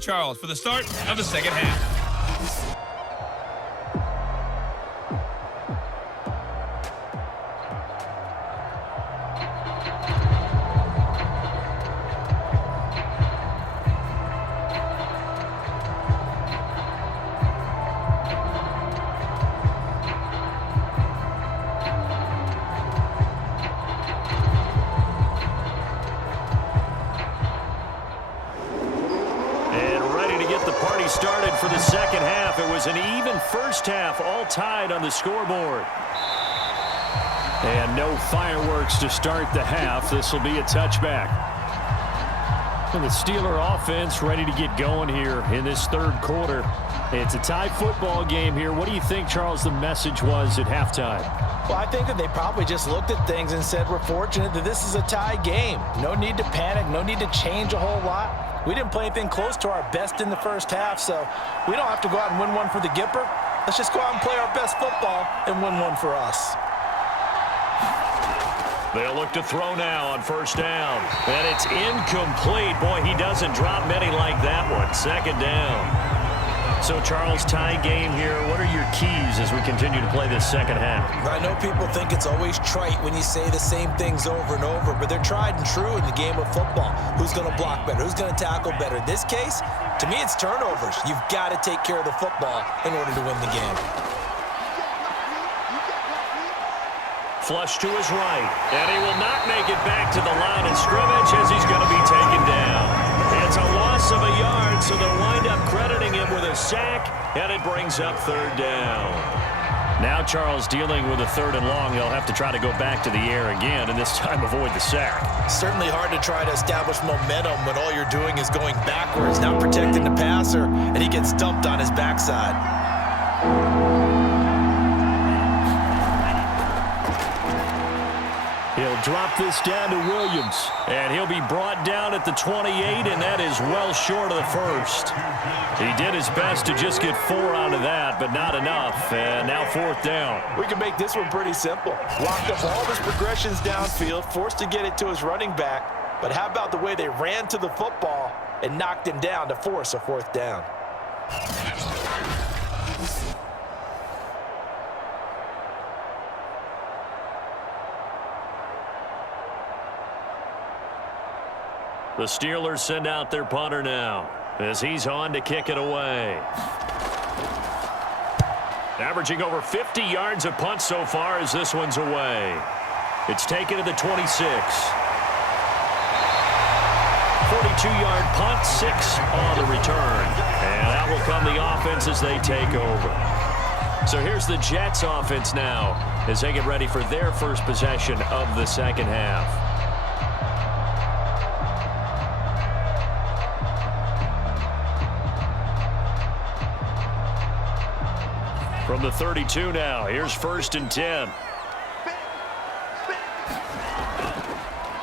Charles for the start of the second half. Started for the second half. It was an even first half, all tied on the scoreboard. And no fireworks to start the half. This will be a touchback. And the Steeler offense ready to get going here in this third quarter. It's a tie football game here. What do you think, Charles, the message was at halftime? Well, I think that they probably just looked at things and said, we're fortunate that this is a tie game. No need to panic. No need to change a whole lot. We didn't play anything close to our best in the first half, so we don't have to go out and win one for the Gipper. Let's just go out and play our best football and win one for us. They'll look to throw now on first down. And it's incomplete. Boy, he doesn't drop many like that one. Second down. So, Charles, tie game here. What are your keys as we continue to play this second half? I know people think it's always trite when you say the same things over and over, but they're tried and true in the game of football. Who's going to block better? Who's going to tackle better? In this case, to me, it's turnovers. You've got to take care of the football in order to win the game. Flush to his right, and he will not make it back to the line of scrimmage as he's going to be taken down. It's a loss of a yard, so they'll wind up crediting him with a sack, and it brings up third down. Now Charles dealing with a third and long. They'll have to try to go back to the air again, and this time avoid the sack. Certainly hard to try to establish momentum when all you're doing is going backwards, not protecting the passer, and he gets dumped on his backside. He'll drop this down to Williams, and he'll be brought down at the 28, and that is well short of the first. He did his best to just get 4 out of that, but not enough, and now fourth down. We can make this one pretty simple. Locked up all his progressions downfield, forced to get it to his running back, but how about the way they ran to the football and knocked him down to force a fourth down? The Steelers send out their punter now as he's on to kick it away. Averaging over 50 yards a punt so far as this one's away. It's taken to the 26. 42-yard punt, 6 on the return. And that will come the offense as they take over. So here's the Jets offense now as they get ready for their first possession of the second half. From the 32 now, here's 1st and 10.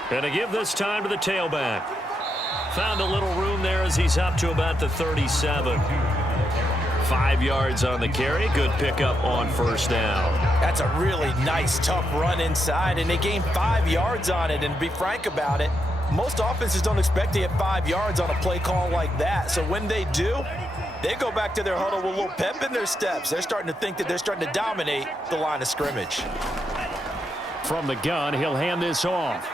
Gonna give this time to the tailback. Found a little room there as he's up to about the 37. 5 yards on the carry. Good pickup on first down. That's a really nice, tough run inside, and they gained 5 yards on it. And to be frank about it, most offenses don't expect to get 5 yards on a play call like that. So when they do, they go back to their huddle with a little pep in their steps. They're starting to think that they're starting to dominate the line of scrimmage. From the gun, he'll hand this off.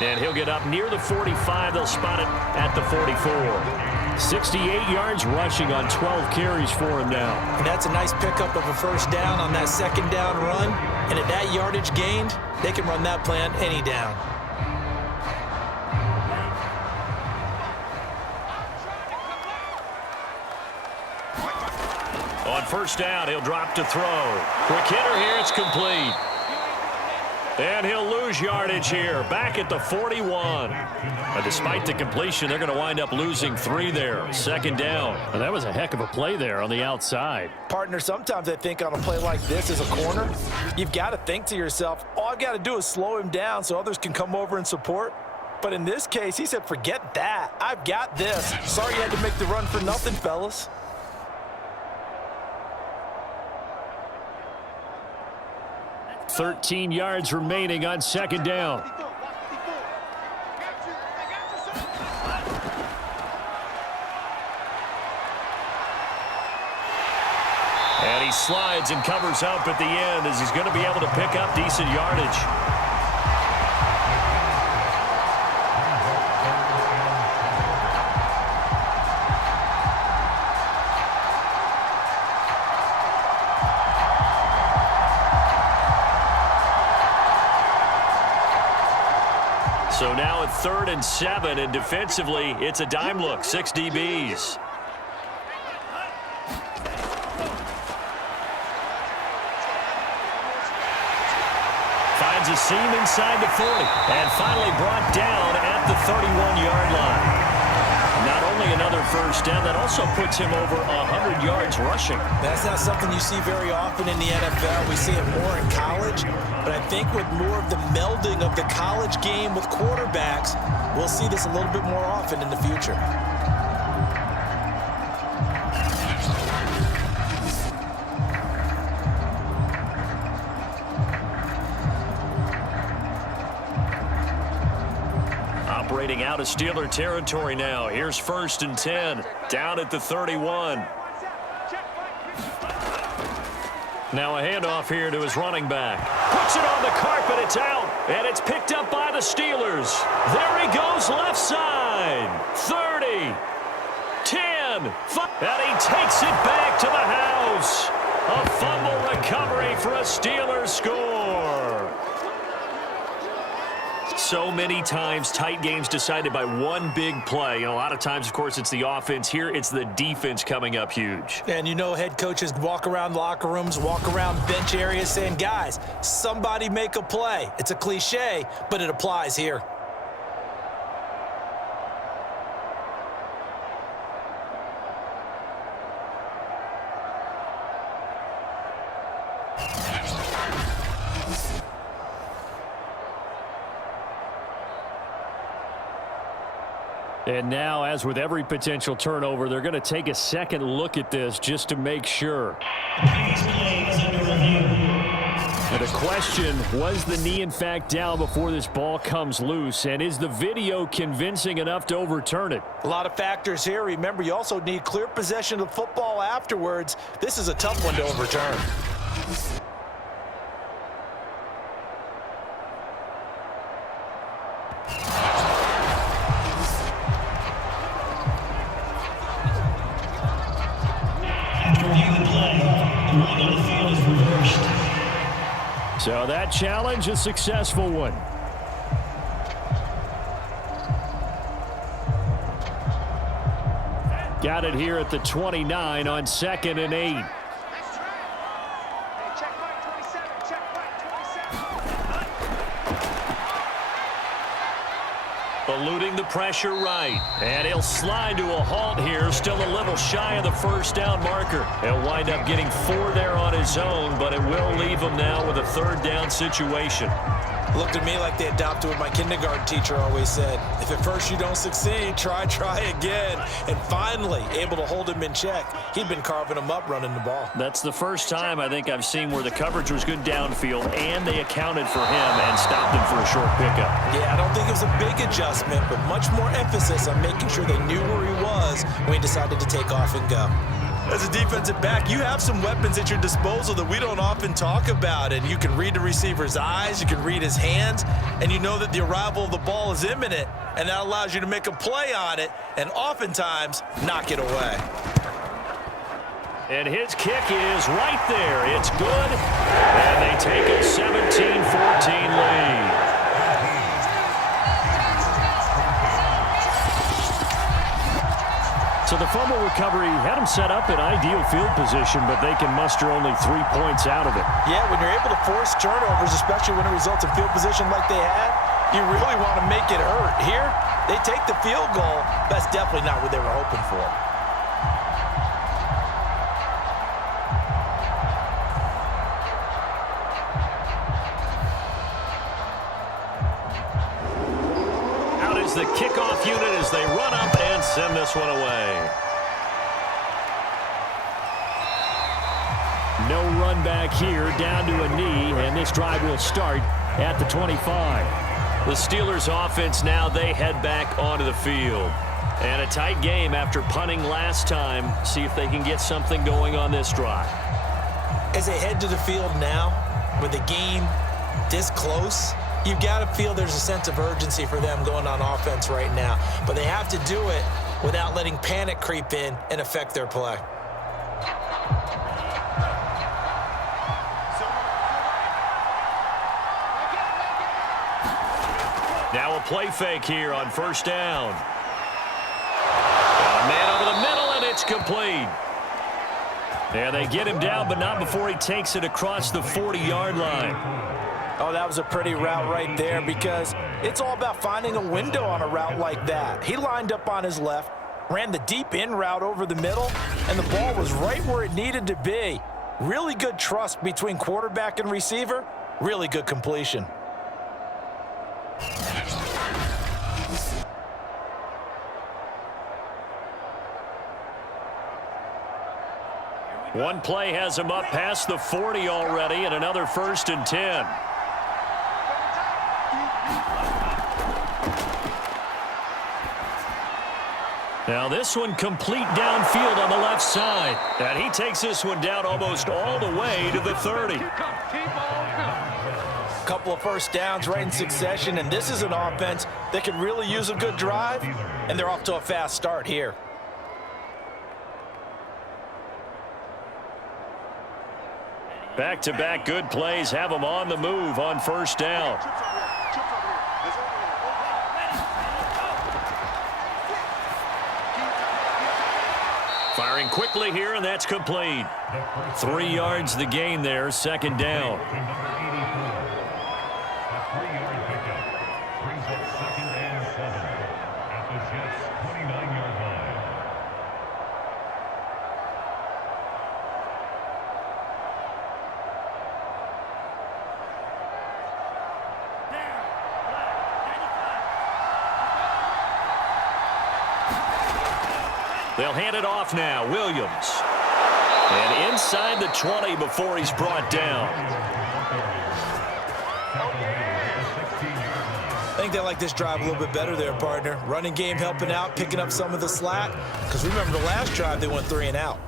And he'll get up near the 45. They'll spot it at the 44. 68 yards rushing on 12 carries for him now. And that's a nice pickup of a first down on that second down run. And at that yardage gained, they can run that play on any down. On first down, he'll drop to throw. Quick hitter here, it's complete. And he'll lose yardage here, back at the 41. But despite the completion, they're going to wind up losing 3 there. Second down. And that was a heck of a play there on the outside. Partner, sometimes I think on a play like this as a corner, you've got to think to yourself, all I've got to do is slow him down so others can come over and support. But in this case, he said, forget that. I've got this. Sorry you had to make the run for nothing, fellas. 13 yards remaining on second down. he slides and covers up at the end as he's going to be able to pick up decent yardage. So now at 3rd and 7, and defensively, it's a dime look, 6 DBs. Finds a seam inside the 40, and finally brought down at the 31-yard line. Not only another first down, that also puts him over 100 yards rushing. That's not something you see very often in the NFL. We see it more in college, but I think with more of the melding of the college game with quarterbacks, we'll see this a little bit more often in the future. Operating out of Steeler territory now. Here's 1st and 10, down at the 31. Now a handoff here to his running back. Puts it on the carpet, it's out, and it's picked up by the Steelers. There he goes left side. 30, 10, 5, and he takes it back to the house. A fumble recovery for a Steelers score. So many times tight games decided by one big play. And a lot of times, of course, it's the offense. Here, it's the defense coming up huge. And you know head coaches walk around locker rooms, walk around bench areas saying, guys, somebody make a play. It's a cliche, but it applies here. And now, as with every potential turnover, they're going to take a second look at this just to make sure. And the question, was the knee in fact down before this ball comes loose? And is the video convincing enough to overturn it? A lot of factors here. Remember, you also need clear possession of the football afterwards. This is a tough one to overturn. So that challenge, a successful one. Got it here at the 29 on 2nd and 8. Eluding the pressure right. And he'll slide to a halt here. Still a little shy of the first down marker. He'll wind up getting 4 there on his own, but it will leave him now with a 3rd down situation. Looked at me like they adopted what my kindergarten teacher always said. If at first you don't succeed, try again. And finally, able to hold him in check. He'd been carving him up running the ball. That's the first time I think I've seen where the coverage was good downfield and they accounted for him and stopped him for a short pickup. Yeah, I don't think it was a big adjustment, but much more emphasis on making sure they knew where he was when he decided to take off and go. As a defensive back, you have some weapons at your disposal that we don't often talk about, and you can read the receiver's eyes, you can read his hands, and you know that the arrival of the ball is imminent, and that allows you to make a play on it and oftentimes knock it away. And his kick is right there. It's good, and they take a 17-14 lead. So the fumble recovery had them set up in ideal field position, but they can muster only 3 points out of it. Yeah, when you're able to force turnovers, especially when it results in field position like they had, you really want to make it hurt. Here, they take the field goal. That's definitely not what they were hoping for. Out is the kickoff unit as they run up and send this one away. No run back here, down to a knee, and this drive will start at the 25. The Steelers offense now, they head back onto the field. And a tight game after punting last time. See if they can get something going on this drive. As they head to the field now, with the game this close, you've got to feel there's a sense of urgency for them going on offense right now. But they have to do it without letting panic creep in and affect their play. Now a play fake here on first down. Got a man over the middle, and it's complete. Yeah, they get him down, but not before he takes it across the 40-yard line. Oh, that was a pretty route right there because it's all about finding a window on a route like that. He lined up on his left, ran the deep in route over the middle, and the ball was right where it needed to be. Really good trust between quarterback and receiver. Really good completion. One play has him up past the 40 already, and another 1st and 10. Now this one complete downfield on the left side. And he takes this one down almost all the way to the 30. Couple of first downs right in succession, and this is an offense that could really use a good drive, and they're off to a fast start here. Back-to-back good plays have them on the move on first down. Firing quickly here, and that's complete. 3 yards the gain there, 2nd down. They'll hand it off now. Williams. And inside the 20 before he's brought down. I think they like this drive a little bit better there, partner. Running game helping out, picking up some of the slack. Because remember the last drive, they went 3 and out.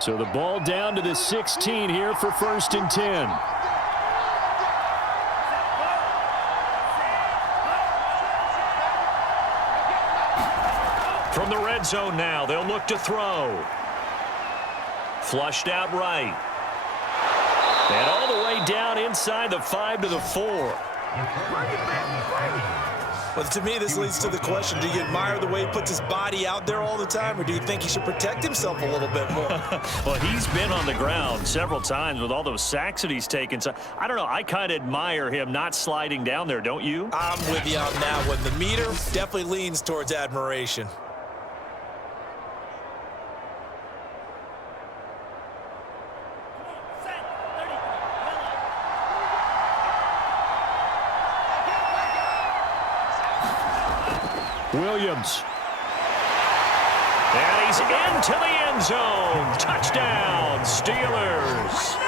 So the ball down to the 16 here for 1st and 10. From the red zone now, they'll look to throw. Flushed out right. And all the way down inside the 5 to the 4. But to me, this leads to the question, do you admire the way he puts his body out there all the time, or do you think he should protect himself a little bit more? Well, he's been on the ground several times with all those sacks that he's taken. So I don't know. I kind of admire him not sliding down there, don't you? I'm with you on that one. The meter definitely leans towards admiration. Williams. And he's into the end zone. Touchdown, Steelers.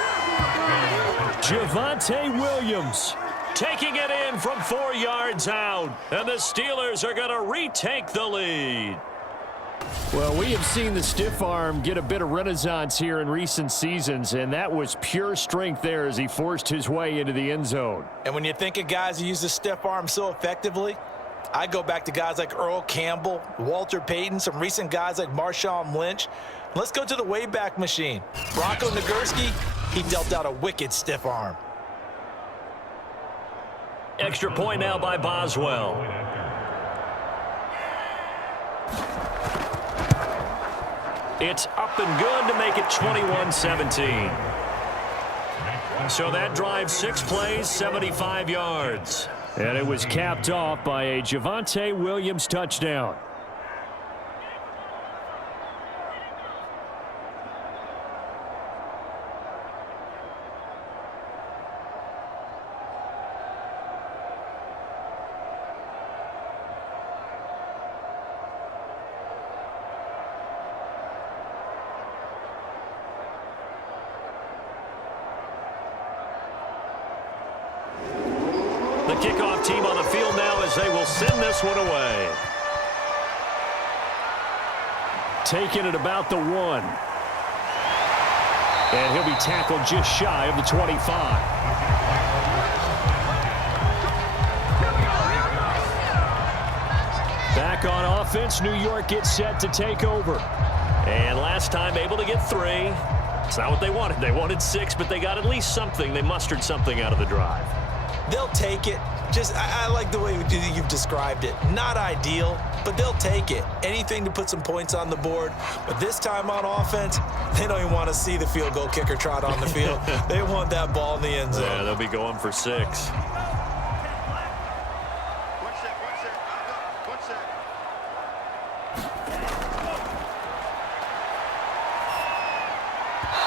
Javonte Williams taking it in from 4 yards out. And the Steelers are going to retake the lead. Well, we have seen the stiff arm get a bit of renaissance here in recent seasons, and that was pure strength there as he forced his way into the end zone. And when you think of guys who use the stiff arm so effectively, I go back to guys like Earl Campbell, Walter Payton, some recent guys like Marshawn Lynch. Let's go to the Wayback Machine. Bronco Nagurski, he dealt out a wicked stiff arm. Extra point now by Boswell. It's up and good to make it 21-17. So that drive 6 plays, 75 yards. And it was capped off by a Javonte Williams touchdown. the kickoff team on the field now as they will send this one away. Taking it about the 1. And he'll be tackled just shy of the 25. Back on offense, New York gets set to take over. And last time able to get 3. It's not what they wanted. They wanted 6, but they got at least something. They mustered something out of the drive. They'll take it. I like the way you've described it. Not ideal, but they'll take it. Anything to put some points on the board. But this time on offense, they don't even want to see the field goal kicker trot on the field. They want that ball in the end zone. Yeah, they'll be going for 6.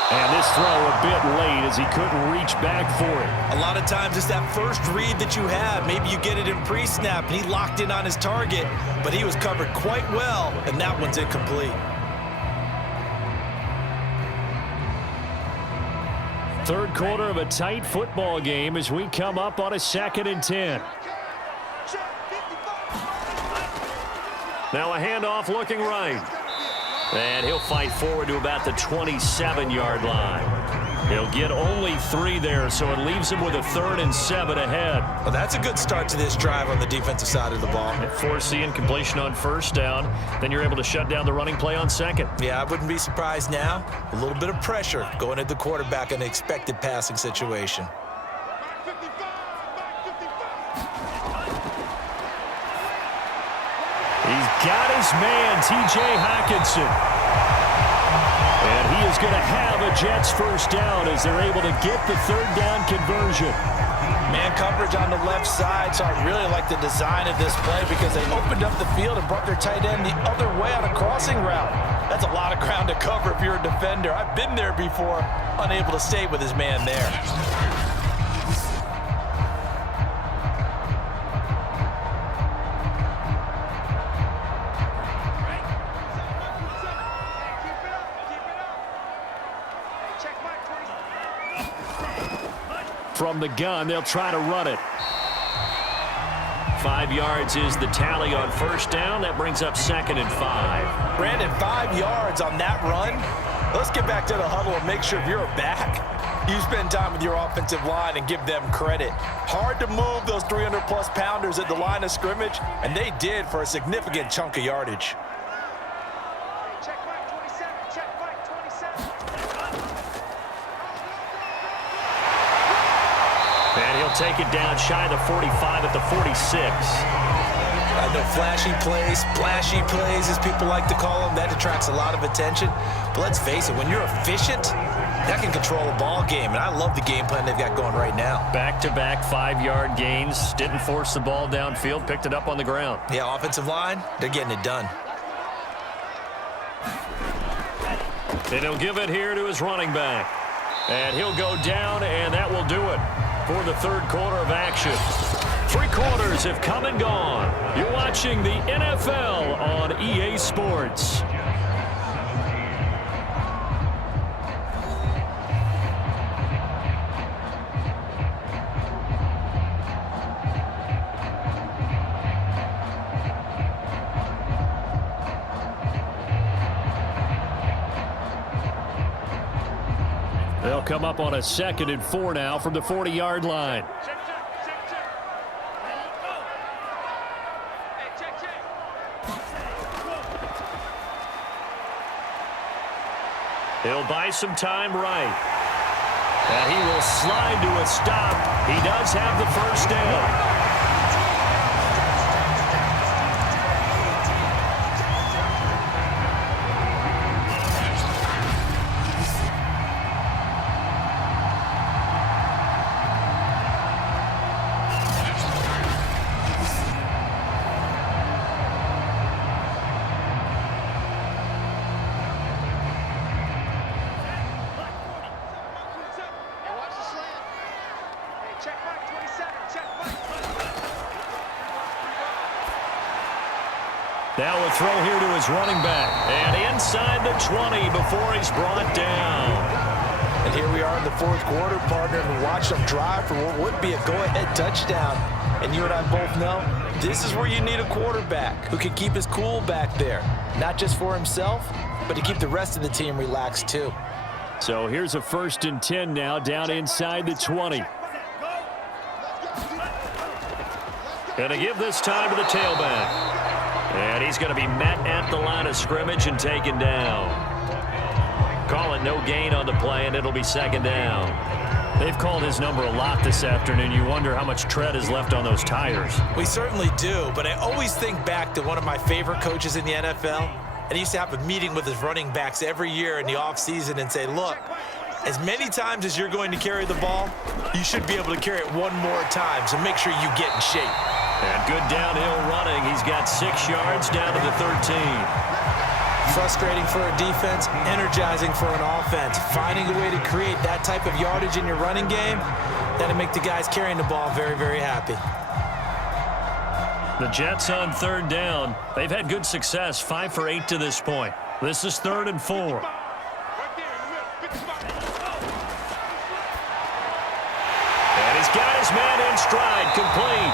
And this throw a bit late as he couldn't reach back for it. A lot of times it's that first read that you have. Maybe you get it in pre-snap, and he locked in on his target, but he was covered quite well, and that one's incomplete. Third quarter of a tight football game as we come up on a 2nd and 10. Now a handoff looking right. And he'll fight forward to about the 27-yard line. He'll get only 3 there, so it leaves him with a 3rd and 7 ahead. Well, that's a good start to this drive on the defensive side of the ball. Foreseeing completion on 1st down. Then you're able to shut down the running play on 2nd. Yeah, I wouldn't be surprised now. A little bit of pressure going at the quarterback in an expected passing situation. He's got his man, T.J. Hockenson. And he is going to have a Jets 1st down as they're able to get the 3rd down conversion. Man coverage on the left side, so I really like the design of this play because they opened up the field and brought their tight end the other way on a crossing route. That's a lot of ground to cover if you're a defender. I've been there before, unable to stay with his man there. From the gun, they'll try to run it. 5 yards is the tally on 1st down. That brings up 2nd and 5. Brandon, 5 yards on that run. Let's get back to the huddle and make sure if you're back, you spend time with your offensive line and give them credit. Hard to move those 300-plus pounders at the line of scrimmage, and they did for a significant chunk of yardage. And he'll take it down shy of the 45 at the 46. I know flashy plays, splashy plays, as people like to call them, that attracts a lot of attention. But let's face it, when you're efficient, that can control a ball game. And I love the game plan they've got going right now. Back-to-back 5-yard gains. Didn't force the ball downfield. Picked it up on the ground. Yeah, offensive line, they're getting it done. And he'll give it here to his running back. And he'll go down, and that will do it for the 3rd quarter of action. 3 quarters have come and gone. You're watching the NFL on EA Sports. They'll come up on a 2nd and 4 now from the 40-yard line. He'll buy some time right. And he will slide to a stop. He does have the 1st down. Now a throw here to his running back. And inside the 20 before he's brought down. And here we are in the fourth quarter, partner, and watch them drive for what would be a go-ahead touchdown. And you and I both know this is where you need a quarterback who can keep his cool back there, not just for himself, but to keep the rest of the team relaxed too. So here's a 1st and 10 now, down inside the 20. Going to give this time to the tailback. And he's going to be met at the line of scrimmage and taken down. Call it no gain on the play, and it'll be 2nd down. They've called his number a lot this afternoon. You wonder how much tread is left on those tires. We certainly do, but I always think back to one of my favorite coaches in the NFL. And he used to have a meeting with his running backs every year in the offseason and say, look, as many times as you're going to carry the ball, you should be able to carry it one more time, so make sure you get in shape. And good downhill running. He's got 6 yards down to the 13. Frustrating for a defense, energizing for an offense. Finding a way to create that type of yardage in your running game, that'll make the guys carrying the ball very, very happy. The Jets on 3rd down. They've had good success, 5 for 8 to this point. This is 3rd and 4. And he's got his man in stride, complete.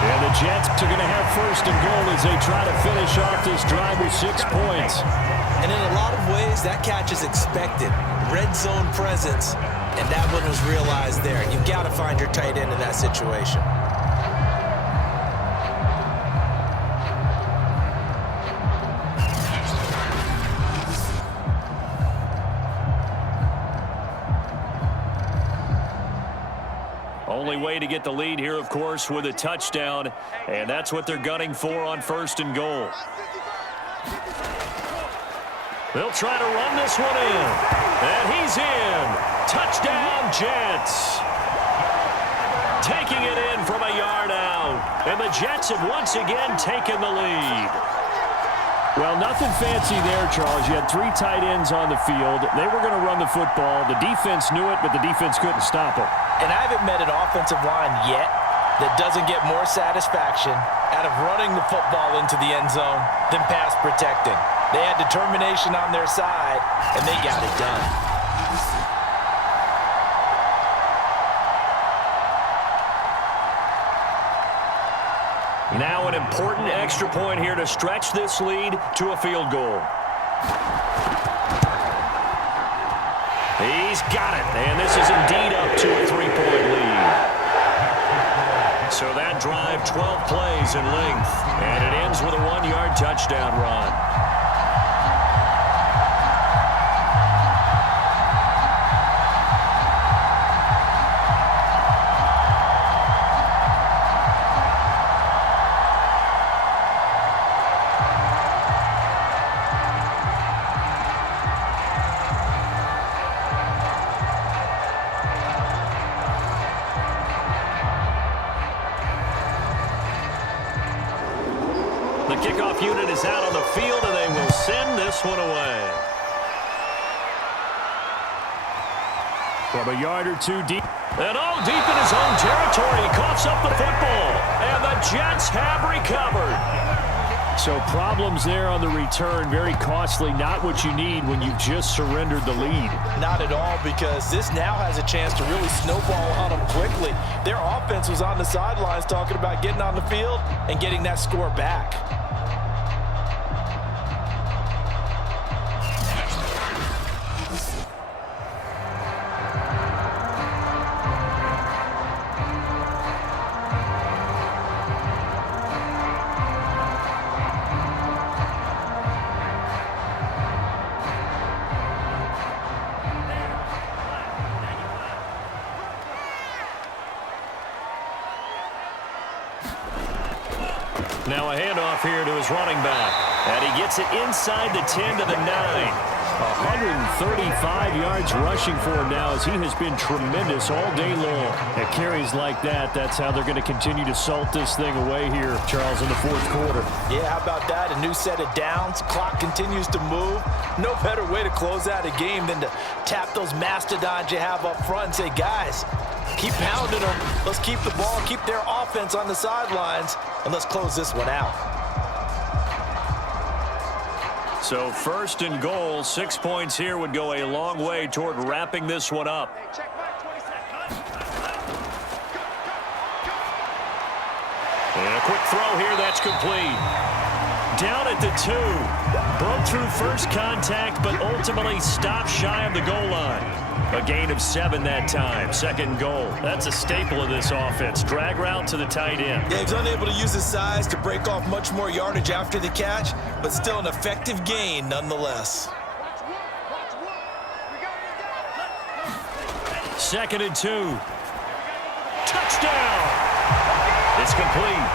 And the Jets are going to have 1st and goal as they try to finish off this drive with 6 points. And in a lot of ways, that catch is expected. Red zone presence, and that one was realized there. You've got to find your tight end in that situation. Only way to get the lead here, of course, with a touchdown, and that's what they're gunning for on 1st and goal. They'll try to run this one in, and he's in. Touchdown, Jets. Taking it in from a yard out, and the Jets have once again taken the lead. Well, nothing fancy there, Charles. You had 3 tight ends on the field. They were going to run the football. The defense knew it, but the defense couldn't stop them. And I haven't met an offensive line yet that doesn't get more satisfaction out of running the football into the end zone than pass protecting. They had determination on their side, and they got it done. Now an important extra point here to stretch this lead to a field goal. He's got it, and this is indeed up to a 3-point lead. So that drive, 12 plays in length, and it ends with a 1-yard touchdown run. The kickoff unit is out on the field, and they will send this one away. From a yard or 2 deep. And all deep in his own territory. He coughs up the football. And the Jets have recovered. So problems there on the return. Very costly. Not what you need when you've just surrendered the lead. Not at all, because this now has a chance to really snowball on them quickly. Their offense was on the sidelines talking about getting on the field and getting that score back. Now a handoff here to his running back. And he gets it inside the 10 to the 9. 135 yards rushing for him now, as he has been tremendous all day long. At carries like that, that's how they're going to continue to salt this thing away here, Charles, in the fourth quarter. Yeah, how about that? A new set of downs. Clock continues to move. No better way to close out a game than to tap those mastodons you have up front and say, guys, keep pounding them. Let's keep the ball, keep their offense on the sidelines, and let's close this one out. So first and goal, 6 points here would go a long way toward wrapping this one up. And a quick throw here, that's complete. Down at the 2. Broke through first contact, but ultimately stopped shy of the goal line. A gain of 7 that time. Second goal. That's a staple of this offense. Drag route to the tight end. Yeah, he was unable to use his size to break off much more yardage after the catch, but still an effective gain nonetheless. Second and 2. Touchdown! It's complete.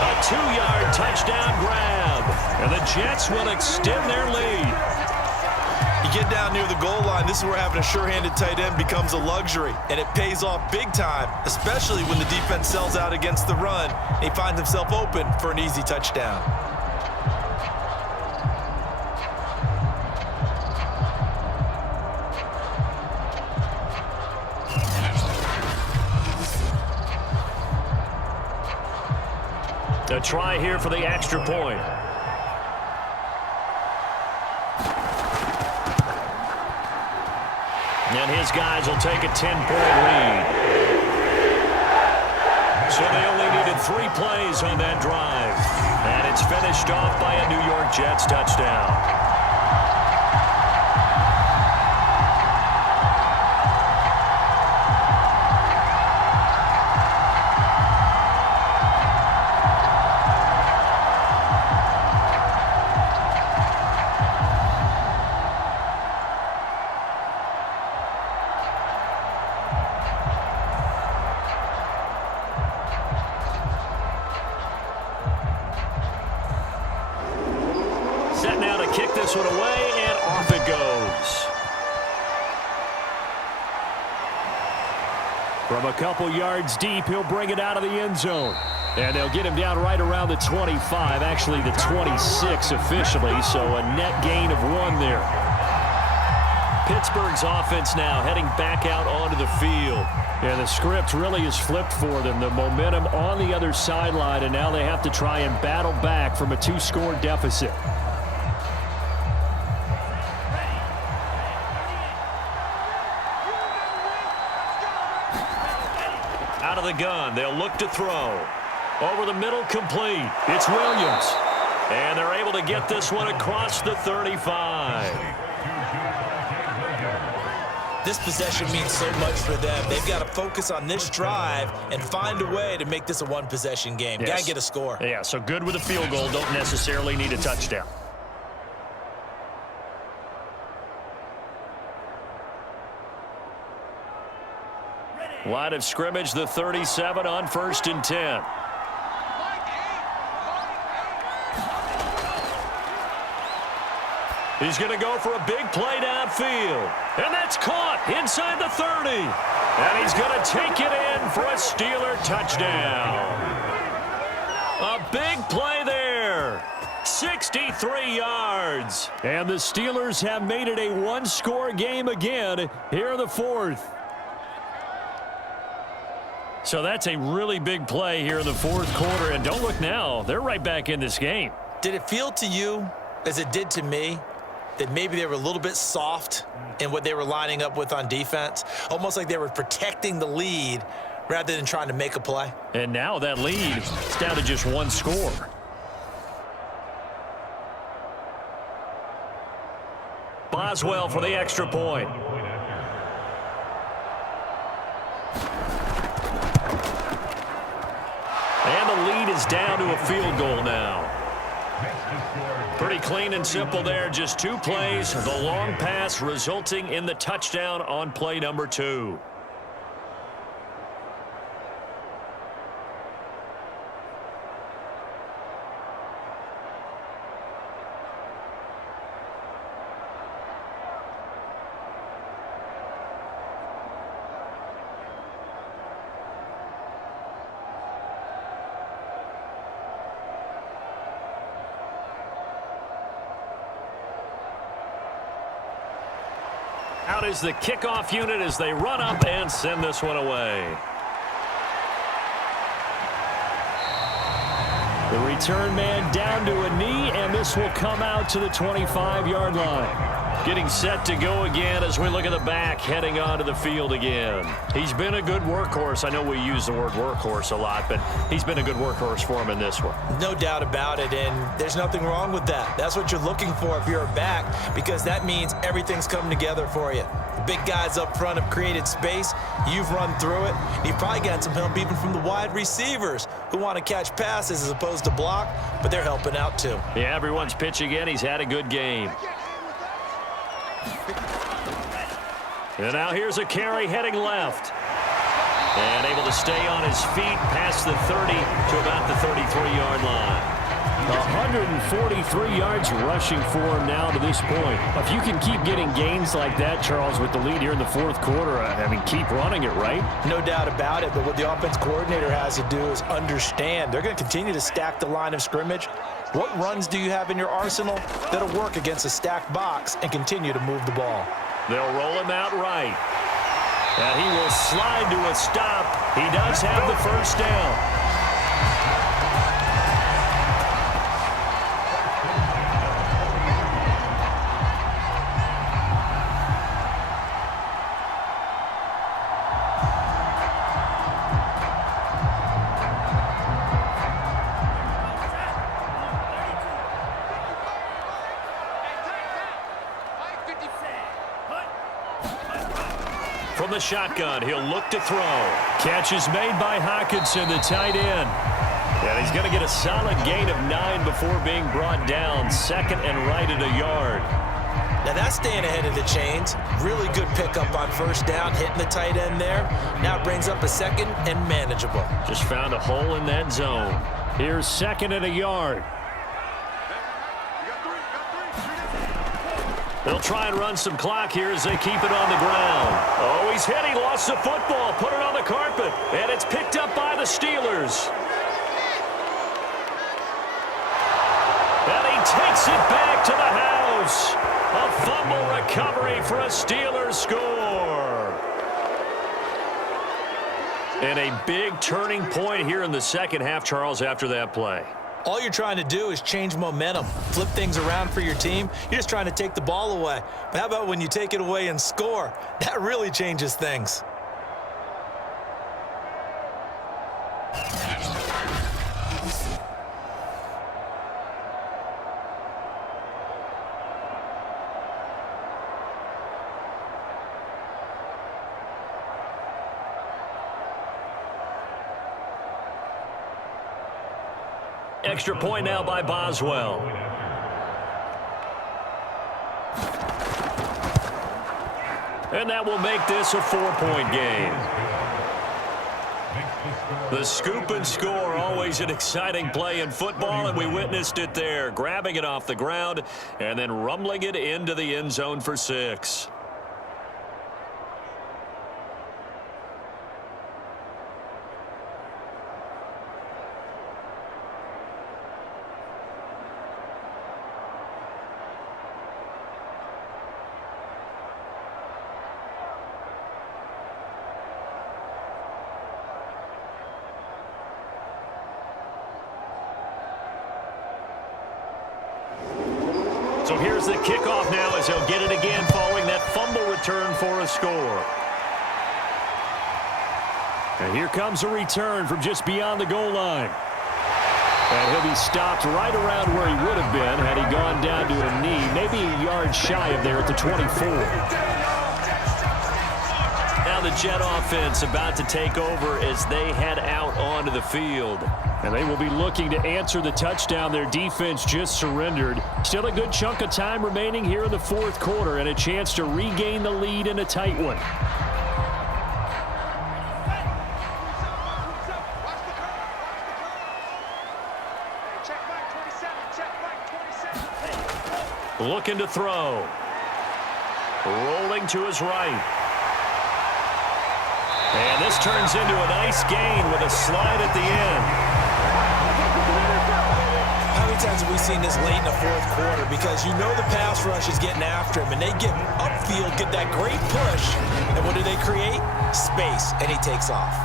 A 2-yard touchdown grab. And the Jets will extend their lead. You get down near the goal line, this is where having a sure-handed tight end becomes a luxury. And it pays off big time, especially when the defense sells out against the run. And he finds himself open for an easy touchdown. A try here for the extra point. And his guys will take a 10-point lead. So they only needed 3 plays on that drive. And it's finished off by a New York Jets touchdown. Set now to kick this one away, and off it goes. From a couple yards deep, he'll bring it out of the end zone. And they'll get him down right around the 25, actually the 26 officially, so a net gain of 1 there. Pittsburgh's offense now heading back out onto the field. And the script really is flipped for them. The momentum on the other sideline, and now they have to try and battle back from a 2-score deficit. Out of the gun, they'll look to throw. Over the middle, complete. It's Williams. And they're able to get this one across the 35. This possession means so much for them. They've got to focus on this drive and find a way to make this a one-possession game. Yes. Got to get a score. Yeah, so good with a field goal. Don't necessarily need a touchdown. Line of scrimmage, the 37 on 1st and 10. He's going to go for a big play downfield. And that's caught inside the 30. And he's going to take it in for a Steeler touchdown. A big play there. 63 yards. And the Steelers have made it a 1-score game again here in the 4th. So that's a really big play here in the 4th quarter. And don't look now, they're right back in this game. Did it feel to you, as it did to me, that maybe they were a little bit soft in what they were lining up with on defense? Almost like they were protecting the lead rather than trying to make a play. And now that lead is down to just 1 score. Boswell for the extra point. And the lead is down to a field goal now. Pretty clean and simple there. Just 2 plays. The long pass resulting in the touchdown on play number 2. Out is the kickoff unit as they run up and send this one away. The return man down to a knee, and this will come out to the 25-yard line. Getting set to go again as we look at the back, heading onto the field again. He's been a good workhorse. I know we use the word workhorse a lot, but he's been a good workhorse for him in this one. No doubt about it, and there's nothing wrong with that. That's what you're looking for if you're a back, because that means everything's coming together for you. The big guys up front have created space. You've run through it. You've probably gotten some help even from the wide receivers who want to catch passes as opposed to block, but they're helping out too. Yeah, everyone's pitching in. He's had a good game. And now here's a carry heading left. And able to stay on his feet past the 30 to about the 33-yard line. 143 yards rushing for him now to this point. If you can keep getting gains like that, Charles, with the lead here in the fourth quarter, I mean, keep running it, right? No doubt about it, but what the offense coordinator has to do is understand. They're going to continue to stack the line of scrimmage. What runs do you have in your arsenal that'll work against a stacked box and continue to move the ball? They'll roll him out right. And he will slide to a stop. He does have the first down. From the shotgun, he'll look to throw. Catch is made by Hockenson, the tight end. And he's going to get a solid gain of 9 before being brought down. Second and right at a yard. Now that's staying ahead of the chains. Really good pickup on first down, hitting the tight end there. Now it brings up a second and manageable. Just found a hole in that zone. Here's second and a yard. They'll try and run some clock here as they keep it on the ground. Oh, he's hit. He lost the football. Put it on the carpet. And it's picked up by the Steelers. And he takes it back to the house. A fumble recovery for a Steelers score. And a big turning point here in the second half, Charles, after that play. All you're trying to do is change momentum, flip things around for your team. You're just trying to take the ball away. But how about when you take it away and score? That really changes things. Extra point now by Boswell. And that will make this a 4-point game. The scoop and score, always an exciting play in football, and we witnessed it there, grabbing it off the ground and then rumbling it into the end zone for 6. So here's the kickoff now as he'll get it again following that fumble return for a score. And here comes a return from just beyond the goal line. And he'll be stopped right around where he would have been had he gone down to a knee, maybe a yard shy of there at the 24. Now the Jet offense about to take over as they head out onto the field. And they will be looking to answer the touchdown their defense just surrendered. Still a good chunk of time remaining here in the fourth quarter and a chance to regain the lead in a tight one. Looking to throw. Rolling to his right. And this turns into a nice gain with a slide at the end. How many times have we seen this late in the fourth quarter? Because you know the pass rush is getting after him, and they get upfield, get that great push. And what do they create? Space, and he takes off.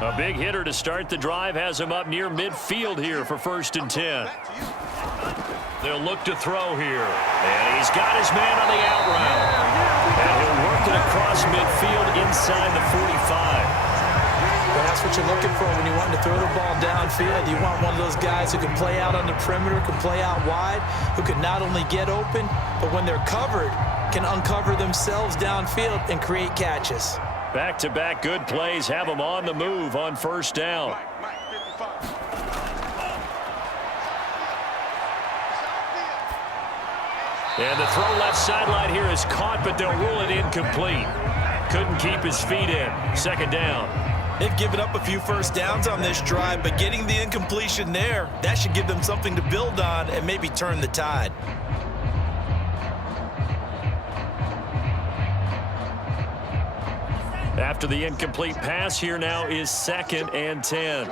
A big hitter to start the drive has him up near midfield here for 1st and 10. They'll look to throw here. And he's got his man on the out route. And he'll work it across midfield inside the 45. That's what you're looking for when you want to throw the ball downfield. You want one of those guys who can play out on the perimeter, can play out wide, who can not only get open, but when they're covered, can uncover themselves downfield and create catches. Back-to-back good plays have them on the move on 1st down. And the throw left sideline here is caught, but they'll rule it incomplete. Couldn't keep his feet in. 2nd down. They've given up a few first downs on this drive, but getting the incompletion there, that should give them something to build on and maybe turn the tide. After the incomplete pass, here now is 2nd and 10.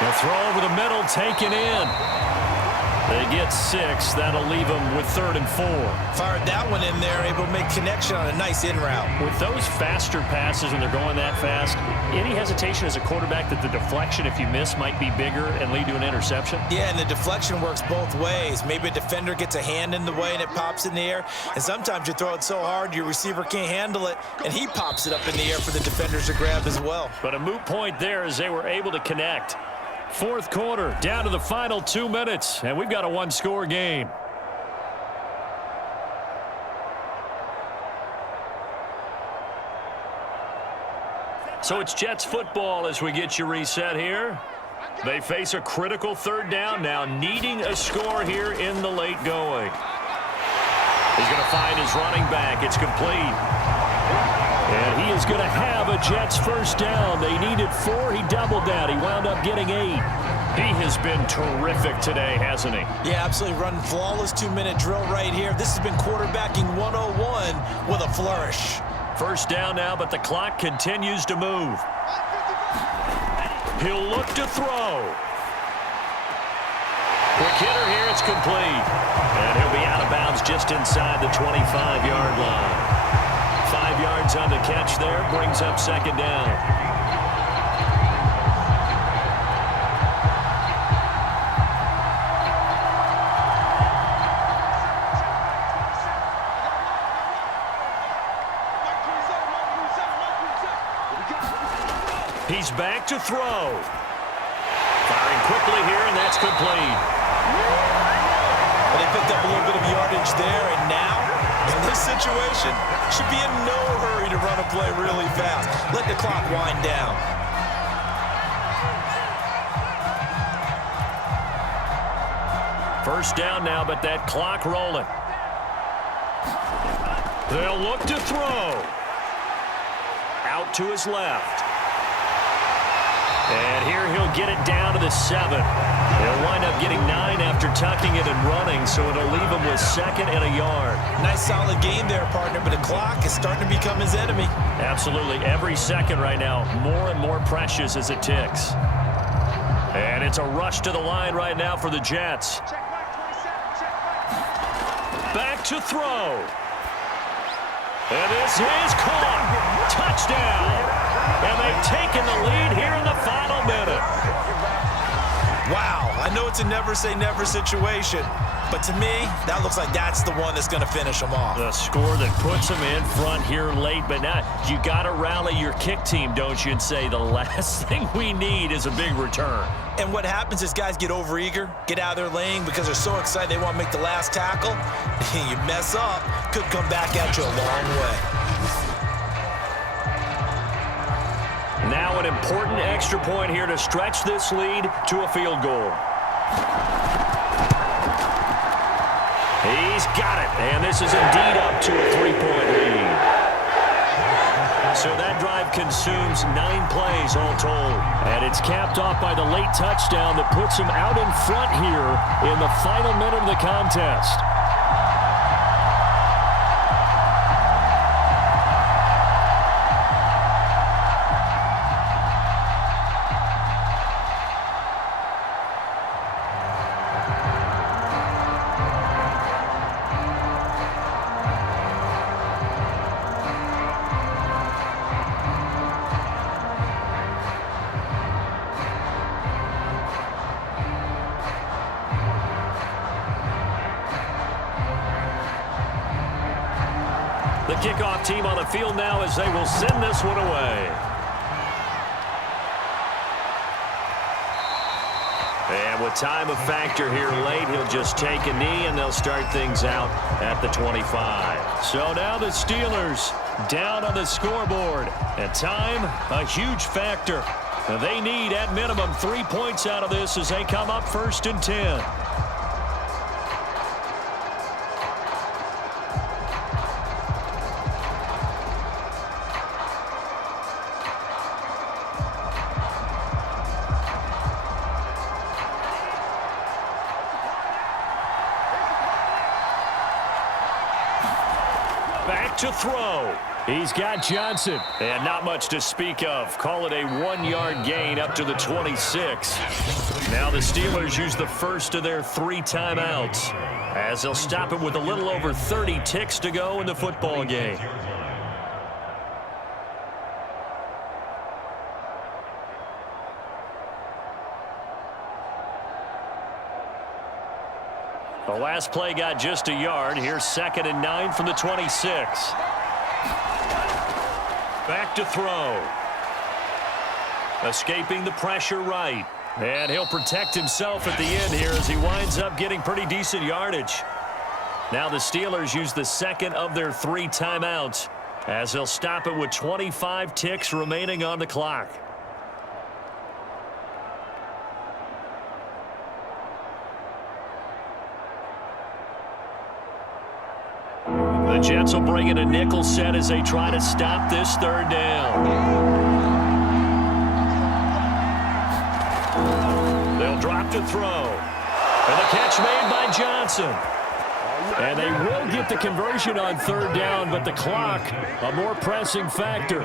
The throw over the middle taken in. They get 6. That'll leave them with 3rd and 4. Fired that one in there, able to make connection on a nice in route. With those faster passes when they're going that fast, any hesitation as a quarterback that the deflection, if you miss, might be bigger and lead to an interception? Yeah, and the deflection works both ways. Maybe a defender gets a hand in the way and it pops in the air. And sometimes you throw it so hard your receiver can't handle it, and he pops it up in the air for the defenders to grab as well. But a moot point there as they were able to connect. 4th quarter, down to the final 2 minutes, and we've got a 1-score game. So it's Jets football as we get you reset here. They face a critical 3rd down now, needing a score here in the late going. He's going to find his running back. It's complete. And he is going to have a Jets 1st down. They needed 4. He doubled that. He wound up getting 8. He has been terrific today, hasn't he? Yeah, absolutely. Running flawless 2-minute drill right here. This has been quarterbacking 101 with a flourish. 1st down now, but the clock continues to move. He'll look to throw. Quick hitter here. It's complete. And he'll be out of bounds just inside the 25-yard line. 5 yards on the catch there, brings up 2nd down. He's back to throw. Firing quickly here, and that's complete. Well, they picked up a little bit of yardage there, and now, in this situation, should be in no hurry to run a play really fast. Let the clock wind down. First down now, but that clock rolling. They'll look to throw. Out to his left. And here he'll get it down to the 7. He'll wind up getting 9 after tucking it and running, so it'll leave him with 2nd and a yard. Nice solid game there, partner, but the clock is starting to become his enemy. Absolutely. Every second right now, more and more precious as it ticks. And it's a rush to the line right now for the Jets. Back to throw. And this is caught. Touchdown. And they've taken the lead here in the final minute. Wow, I know it's a never-say-never situation, but to me, that looks like that's the one that's going to finish them off. The score that puts them in front here late, but now you got to rally your kick team, don't you, and say the last thing we need is a big return. And what happens is guys get overeager, get out of their lane because they're so excited they want to make the last tackle. You mess up, could come back at you a long way. Now an important extra point here to stretch this lead to a field goal. He's got it, and this is indeed up to a 3-point lead. So that drive consumes 9 plays all told. And it's capped off by the late touchdown that puts him out in front here in the final minute of the contest. The kickoff team on the field now as they will send this one away. And with time a factor here late, he'll just take a knee and they'll start things out at the 25. So now the Steelers down on the scoreboard. And time, a huge factor. They need at minimum 3 points out of this as they come up 1st and 10. Back to throw. He's got Johnson. And not much to speak of. Call it a 1-yard gain up to the 26. Now the Steelers use the first of their 3 timeouts as they'll stop it with a little over 30 ticks to go in the football game. The last play got just a yard. Here's 2nd and 9 from the 26. Back to throw. Escaping the pressure right. And he'll protect himself at the end here as he winds up getting pretty decent yardage. Now the Steelers use the 2nd of their 3 timeouts as they'll stop it with 25 ticks remaining on the clock. The Jets will bring in a nickel set as they try to stop this 3rd down. They'll drop to throw. And the catch made by Johnson. And they will get the conversion on 3rd down, but the clock, a more pressing factor.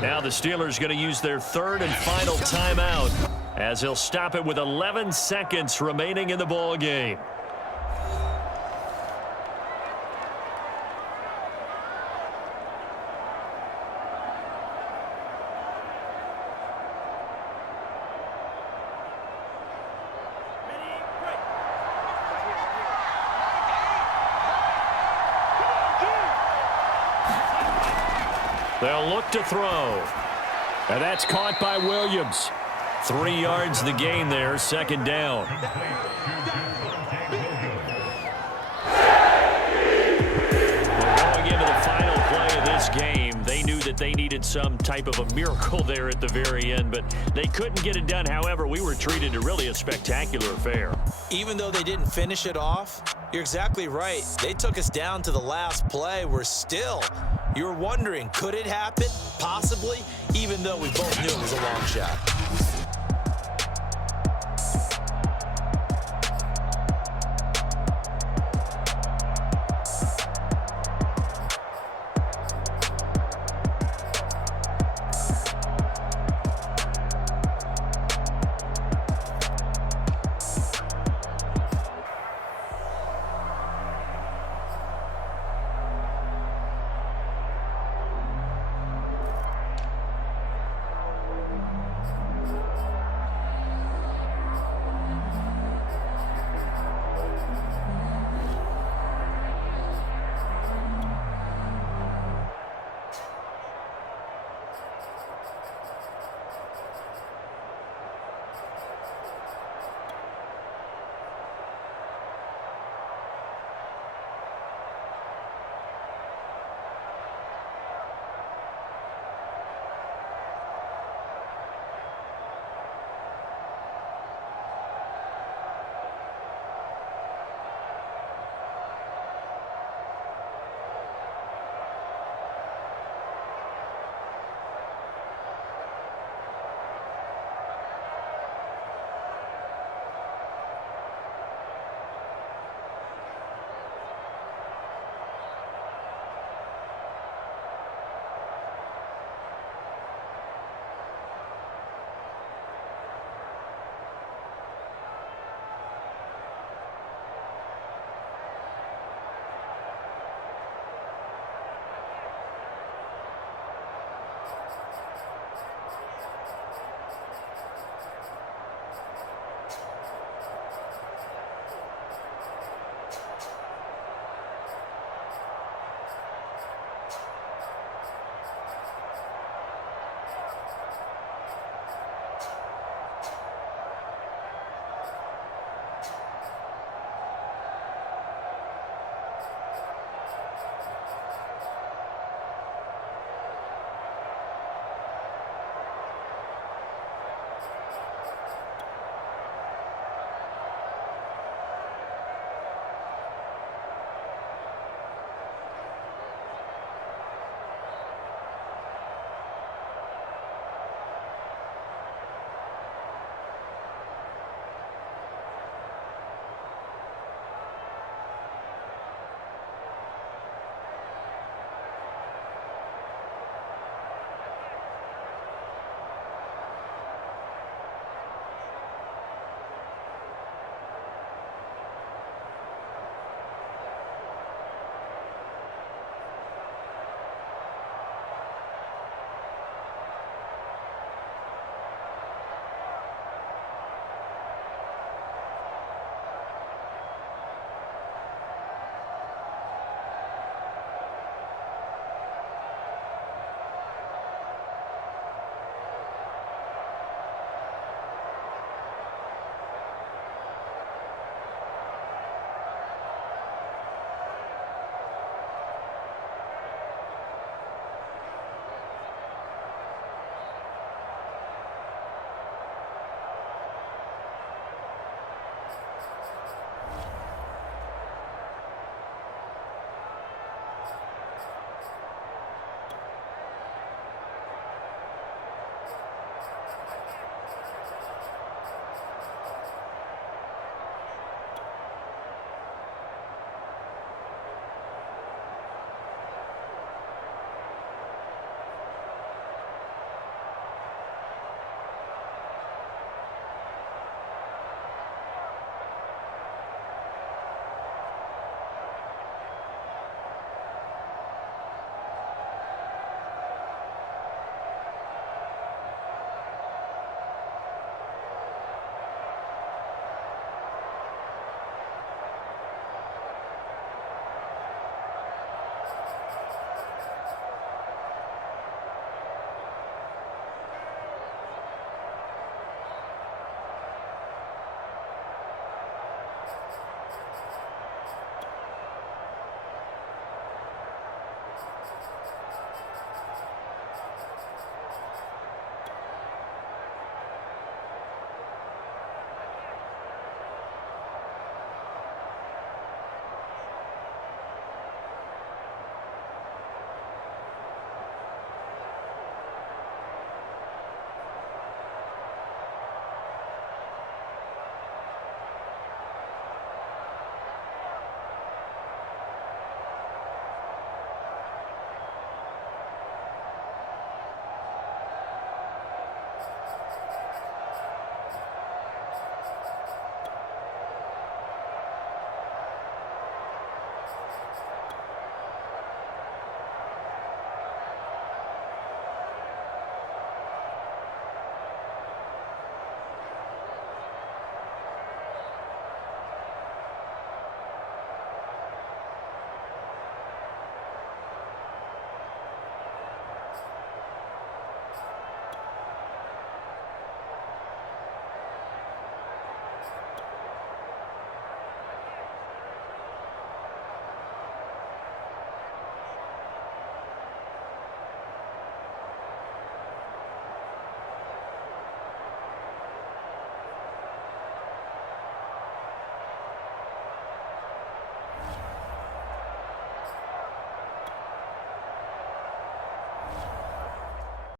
Now the Steelers going to use their 3rd and final timeout as they'll stop it with 11 seconds remaining in the ball game. They'll look to throw. And that's caught by Williams. 3 yards the gain there, 2nd down. Well, going into the final play of this game, they knew that they needed some type of a miracle there at the very end, but they couldn't get it done. However, we were treated to really a spectacular affair. Even though they didn't finish it off, you're exactly right. They took us down to the last play. You were wondering, could it happen? Possibly, even though we both knew it was a long shot.